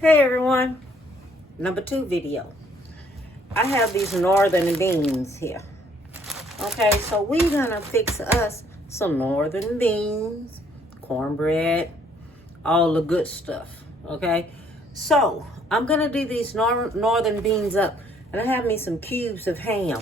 Hey everyone, number 2 video. I have these northern beans here. Okay, so we're gonna fix us some northern beans, cornbread, all the good stuff. Okay, so I'm gonna do these northern beans up, and I have me some cubes of ham.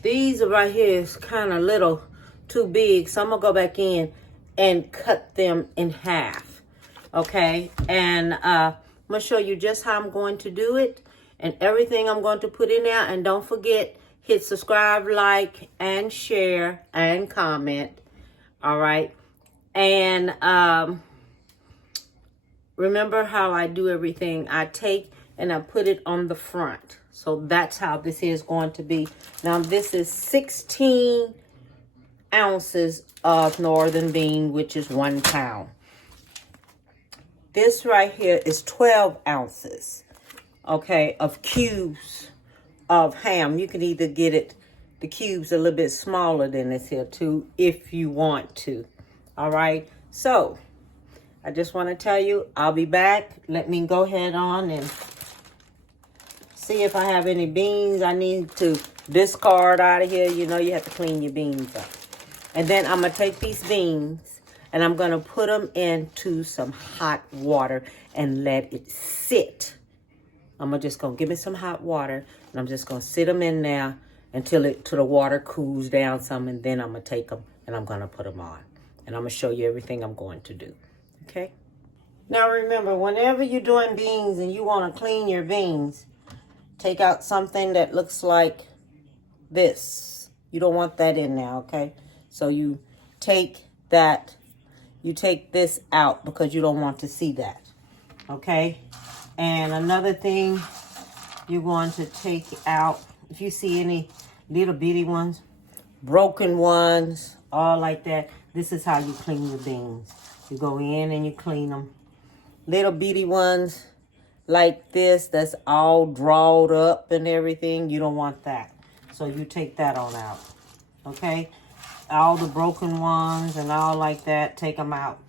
These are right here is kind of little too big, so I'm gonna go back in and cut them in half. Okay, and I'm gonna show you just how I'm going to do it and everything I'm going to put in there. And don't forget, hit subscribe, like, and share, and comment. All right, and remember how I do everything. I take and I put it on the front. So that's how this is going to be. Now this is 16 ounces of northern bean, which is 1 pound. This right here is 12 ounces, okay, of cubes of ham. You can either get it, the cubes a little bit smaller than this here too, if you want to. All right, so I just want to tell you, I'll be back. Let me go ahead on and see if I have any beans I need to discard out of here. You know, you have to clean your beans up. And then I'm going to take these beans and I'm going to put them into some hot water and let it sit. I'm just going to give me some hot water, and I'm just going to sit them in there till the water cools down some, and then I'm going to take them and I'm going to put them on. And I'm going to show you everything I'm going to do. Okay? Now remember, whenever you're doing beans and you want to clean your beans, take out something that looks like this. You don't want that in there, okay? So you take that. You take this out because you don't want to see that, okay? And another thing you're going to take out, if you see any little bitty ones, broken ones, all like that, this is how you clean your beans. You go in and you clean them. Little bitty ones like this, that's all drawed up and everything, you don't want that. So you take that on out, okay? All the broken ones and all like that, take them out.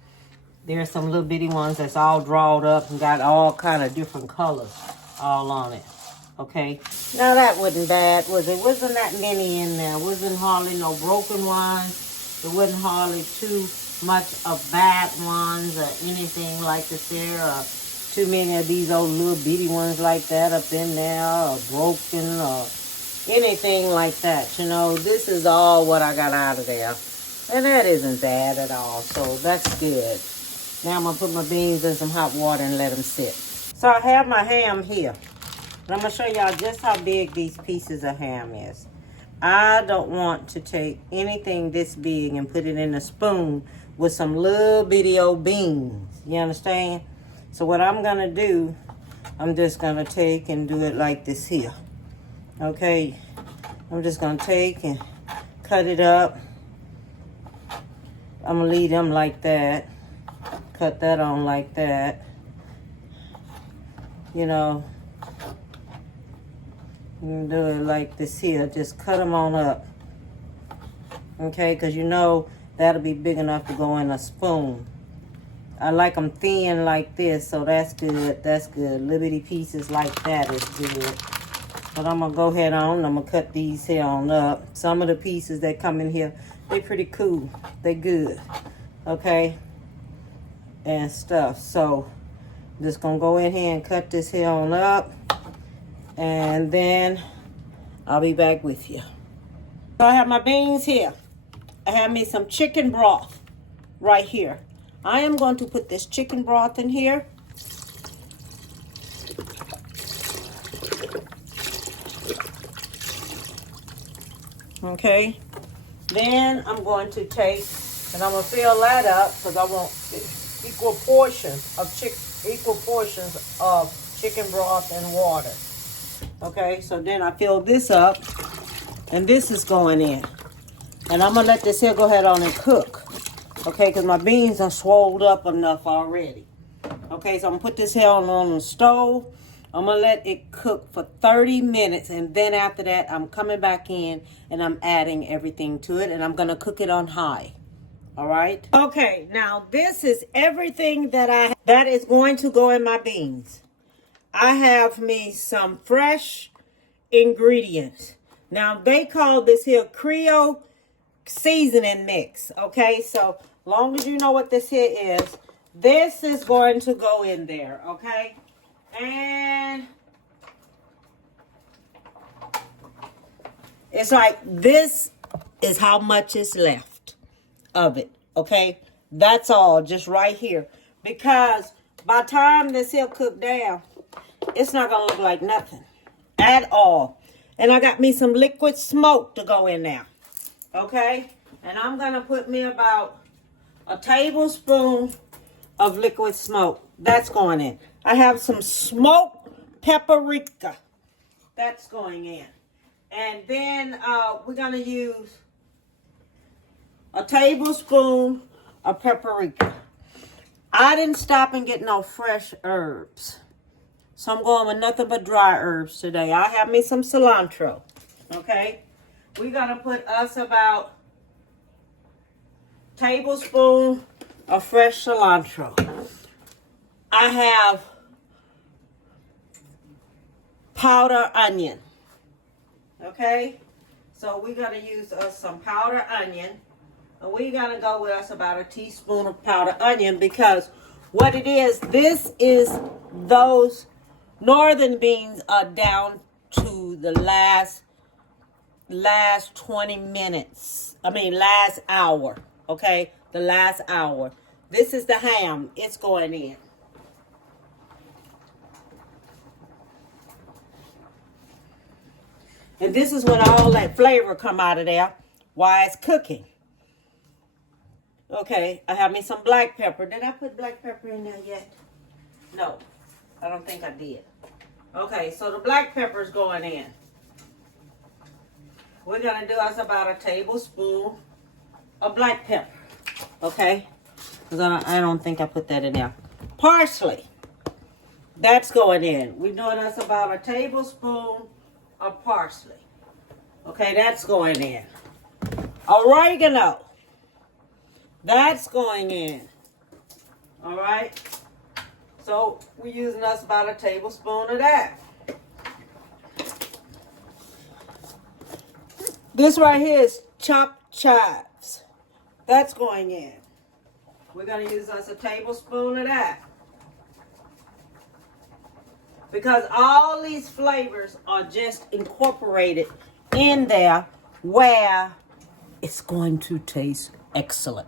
There's some little bitty ones that's all drawed up and got all kind of different colors all on it. Okay. Now that wasn't bad, was it? Wasn't that many in there. Wasn't hardly no broken ones. There wasn't hardly too much of bad ones or anything like this there. Or too many of these old little bitty ones like that up in there, or broken, or anything like that. You know, this is all what I got out of there. And that isn't bad at all. So that's good. Now I'm going to put my beans in some hot water and let them sit. So I have my ham here. And I'm going to show y'all just how big these pieces of ham is. I don't want to take anything this big and put it in a spoon with some little bitty old beans. You understand? So what I'm going to do, I'm just going to take and do it like this here. Okay, I'm just going to take and cut it up. I'm going to leave them like that. Cut that on like that. You know, you can do it like this here. Just cut them on up. Okay, because you know that'll be big enough to go in a spoon. I like them thin like this, so that's good. That's good. Little bitty pieces like that is good. But I'm going to go ahead on. I'm going to cut these here on up. Some of the pieces that come in here, they pretty cool. They good. Okay? And stuff. So, I'm just going to go in here and cut this here on up. And then, I'll be back with you. So, I have my beans here. I have me some chicken broth right here. I am going to put this chicken broth in here. Okay, then I'm going to take, and I'm going to fill that up because I want equal portions of chicken broth and water. Okay, so then I fill this up, and this is going in. And I'm going to let this here go ahead on and cook. Okay, because my beans are swelled up enough already. Okay, so I'm going to put this here on the stove. I'm going to let it cook for 30 minutes. And then after that, I'm coming back in and I'm adding everything to it. And I'm going to cook it on high. All right. Okay, now this is everything that is going to go in my beans. I have me some fresh ingredients. Now, they call this here Creole seasoning mix. Okay, so long as you know what this here is, this is going to go in there. Okay, and it's like this is how much is left of it. Okay, that's all just right here, because by the time this here cook down, it's not gonna look like nothing at all. And I got me some liquid smoke to go in there. Okay, and I'm gonna put me about a tablespoon of liquid smoke. That's going in. I have some smoked paprika. That's going in. And then we're gonna use a tablespoon of paprika. I didn't stop and get no fresh herbs, so I'm going with nothing but dry herbs today. I have me some cilantro. Okay, we're gonna put us about a tablespoon of fresh cilantro. I have powder onion. Okay, so we're gonna use us some powder onion. And we're gonna go with us about a teaspoon of powdered onion, because what it is, this is those northern beans are down to the last 20 minutes. I mean, last hour. Okay, the last hour. This is the ham. It's going in. And this is when all that flavor come out of there while it's cooking. Okay, I have me some black pepper. Did I put black pepper in there yet? No, I don't think I did. Okay, so the black pepper is going in. We're going to do us about a tablespoon of black pepper. Okay, because I don't think I put that in there. Parsley. That's going in. We're doing us about a tablespoon of parsley. Okay, that's going in. Oregano. That's going in. All right. So we're using us about a tablespoon of that. This right here is chopped chives. That's going in. We're going to use us a tablespoon of that. Because all these flavors are just incorporated in there where it's going to taste excellent.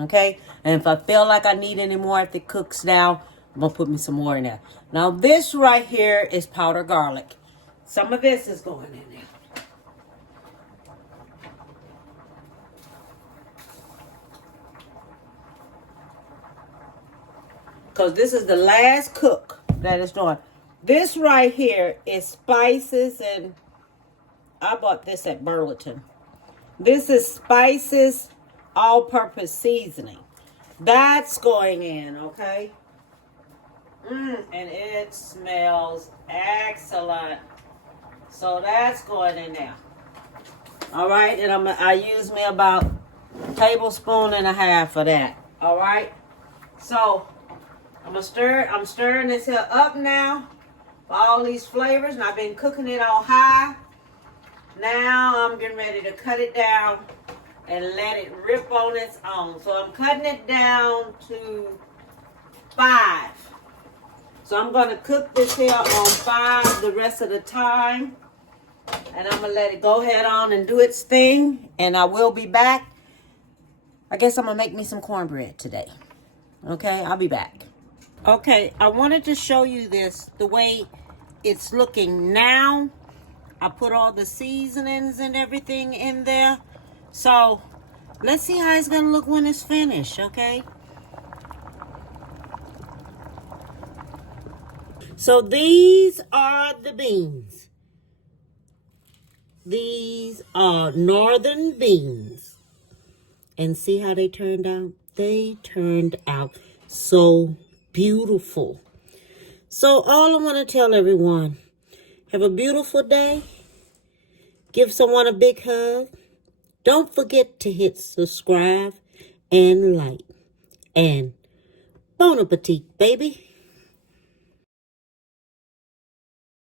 Okay, and if I feel like I need any more if it cooks down, I'm gonna put me some more in there. Now this right here is powdered garlic. Some of this is going in there. Because this is the last cook that is doing. This right here is spices, and I bought this at Burlington. This is spices, all-purpose seasoning. That's going in, okay? And it smells excellent. So that's going in there. All right, and I use me about a tablespoon and a half of that. All right. So I'm stirring this here up now for all these flavors, and I've been cooking it on high. Now I'm getting ready to cut it down and let it rip on its own. So I'm cutting it down to 5. So I'm going to cook this here on 5 the rest of the time. And I'm going to let it go ahead on and do its thing. And I will be back. I guess I'm going to make me some cornbread today. Okay, I'll be back. Okay, I wanted to show you this, the way it's looking now. I put all the seasonings and everything in there. So, let's see how it's going to look when it's finished, okay? So, these are the beans. These are northern beans. And see how they turned out? They turned out so beautiful. So, all I want to tell everyone, have a beautiful day. Give someone a big hug. Don't forget to hit subscribe and like. And bon appetit, baby.